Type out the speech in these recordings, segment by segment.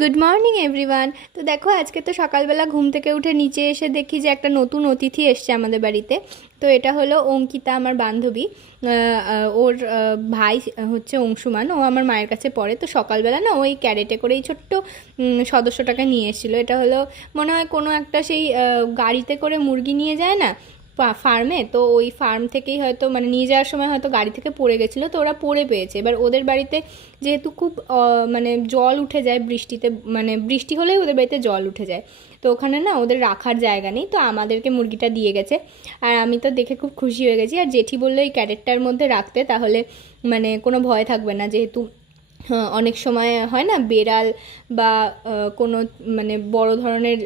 Good morning everyone. তো দেখো আজকে তো সকালবেলা ঘুম থেকে উঠে নিচে এসে দেখি যে একটা নতুন অতিথি এসছে আমাদের বাড়িতে। তো এটা হলো অঙ্কিতা, আমার বান্ধবী। ওর ভাই হচ্ছে অংশুমান, ও আমার মায়ের কাছে পড়ে। তো সকালবেলা না ওই ক্যারেটে করে এই ছোট্ট সদস্যটাকে নিয়ে এসেছিলো। এটা হলো মনে হয় কোনো একটা সেই গাড়িতে করে মুরগি নিয়ে যায় না ফার্মে, তো ওই ফার্ম থেকেই হয়তো মানে নিয়ে যাওয়ার সময় হয়তো গাড়ি থেকে পড়ে গেছিলো, তো ওরা পড়ে পেয়েছে। এবার ওদের বাড়িতে যেহেতু খুব মানে জল উঠে যায় বৃষ্টিতে, মানে বৃষ্টি হলেই ওদের বাড়িতে জল উঠে যায়, তো ওখানে না ওদের রাখার জায়গা নেই, তো আমাদেরকে মুরগিটা দিয়ে গেছে। আর আমি তো দেখে খুব খুশি হয়ে গেছি। আর জেঠি বললো এই ক্যারেটটার মধ্যে রাখতে, তাহলে মানে কোনো ভয় থাকবে না, যেহেতু অনেক সময় হয় না বেড়াল বা কোনো মানে বড় ধরনের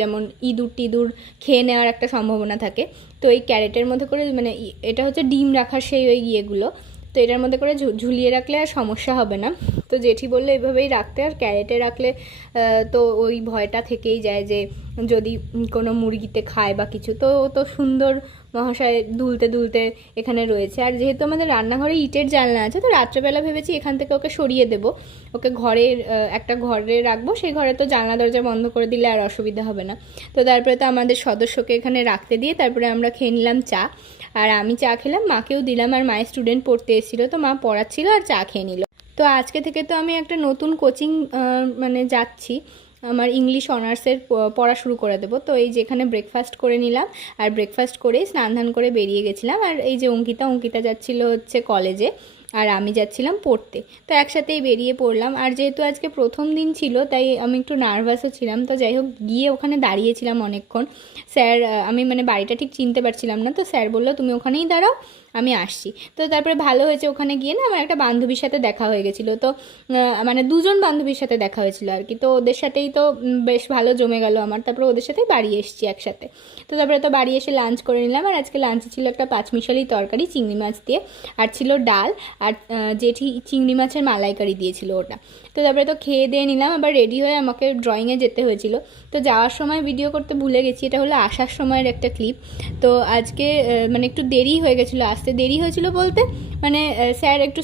যেমন ইঁদুর টিঁদুর খেয়ে নেওয়ার একটা সম্ভাবনা থাকে। তো এই ক্যারেটের মধ্যে করে মানে এটা হচ্ছে ডিম রাখার সেই ওই ইয়েগুলো, তো এটার মধ্যে করে ঝুলিয়ে রাখলে আর সমস্যা হবে না। তো জেঠি বললো এভাবেই রাখতে। আর ক্যারেটে রাখলে তো ওই ভয়টা থেকেই যায় যে যদি কোনো মুরগিতে খায় বা কিছু। তো ও তো সুন্দর মহাশয় দুলতে দুলতে এখানে রয়েছে। আর যেহেতু আমাদের রান্নাঘরে ইটের জানলা আছে, তো রাত্রেবেলা ভেবেছি এখান থেকে ওকে সরিয়ে দেবো, ওকে ঘরের একটা ঘরে রাখবো। সেই ঘরে তো জানলা দরজা বন্ধ করে দিলে আর অসুবিধা হবে না। তো তারপরে তো আমাদের সদস্যকে এখানে রাখতে দিয়ে তারপরে আমরা খেয়ে নিলাম চা। আর আমি চা খেলাম, মাকেও দিলাম। আর মায়ের স্টুডেন্ট পড়তে এসেছিলো, তো মা পড়াচ্ছিল আর চা খেয়ে নিল। তো আজকে থেকে তো আমি একটা নতুন কোচিং মানে যাচ্ছি, আমার ইংলিশ অনার্সের পড়া শুরু করে দেবো। তো এই যেখানে ব্রেকফাস্ট করে নিলাম, আর ব্রেকফাস্ট করেই স্নান ধান করে বেরিয়ে গেছিলাম। আর এই যে অঙ্কিতা যাচ্ছিল হচ্ছে কলেজে, আর আমি যাচ্ছিলাম পড়তে। তো একসাথেই বেরিয়ে পড়লাম। আর যেহেতু আজকে প্রথম দিন ছিল, তাই আমি একটু নার্ভাসও ছিলাম। তো যাই হোক, গিয়ে ওখানে দাঁড়িয়েছিলাম অনেকক্ষণ। স্যার, আমি মানে বাড়িটা ঠিক চিনতে পারছিলাম না, তো স্যার বললো তুমি ওখানেই দাঁড়াও, আমি আসছি। তো তারপরে ভালো হয়েছে, ওখানে গিয়ে না আমার একটা বান্ধবীর সাথে দেখা হয়ে গেছিলো। তো মানে দুজন বান্ধবীর সাথে দেখা হয়েছিল আর কি। তো ওদের সাথেই তো বেশ ভালো জমে গেল আমার। তারপরে ওদের সাথেই বাড়ি এসেছি একসাথে। তো তারপরে তো বাড়ি এসে লাঞ্চ করে নিলাম। আর আজকে লাঞ্চে ছিল একটা পাঁচমিশালি তরকারি চিংড়ি মাছ দিয়ে, আর ছিল ডাল, আর জেঠি চিংড়ি মাছের মালাইকারি দিয়েছিল ওটা। তো তারপরে তো খেয়ে দিয়ে নিলাম, আবার রেডি হয়ে আমাকে ড্রয়িংয়ে যেতে হয়েছিল। তো যাওয়ার সময় ভিডিও করতে ভুলে গেছি, এটা হলো আসার সময়ের একটা ক্লিপ। তো আজকে মানে একটু দেরি হয়ে গেছিলো, আসতে দেরি হয়েছিল বলতে মানে স্যার একটু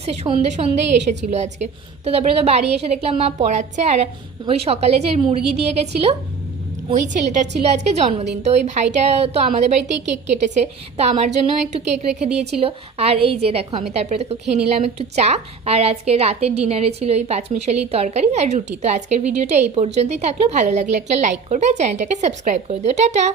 সন্ধেই এসেছিলো আজকে। তো তারপরে তো বাড়ি এসে দেখলাম মা পড়াচ্ছে। আর ওই সকালে যে মুরগি দিয়ে গেছিলো ওই ছেলেটার ছিল আজকে জন্মদিন। তো ওই ভাইটা তো আমাদের বাড়িতেই কেক কেটেছে, তো আমার জন্য একটু কেক রেখে দিয়েছিল। আর এই যে দেখো আমি তারপরে তো খেয়ে নিলাম একটু চা। আর আজকে রাতের ডিনারে ছিল ওই পাঁচমিশালি তরকারি আর রুটি। তো আজকের ভিডিওটা এই পর্যন্তই থাকলো। ভালো লাগলে একটা লাইক করবে আর চ্যানেলটাকে সাবস্ক্রাইব করে দিও। টাটা।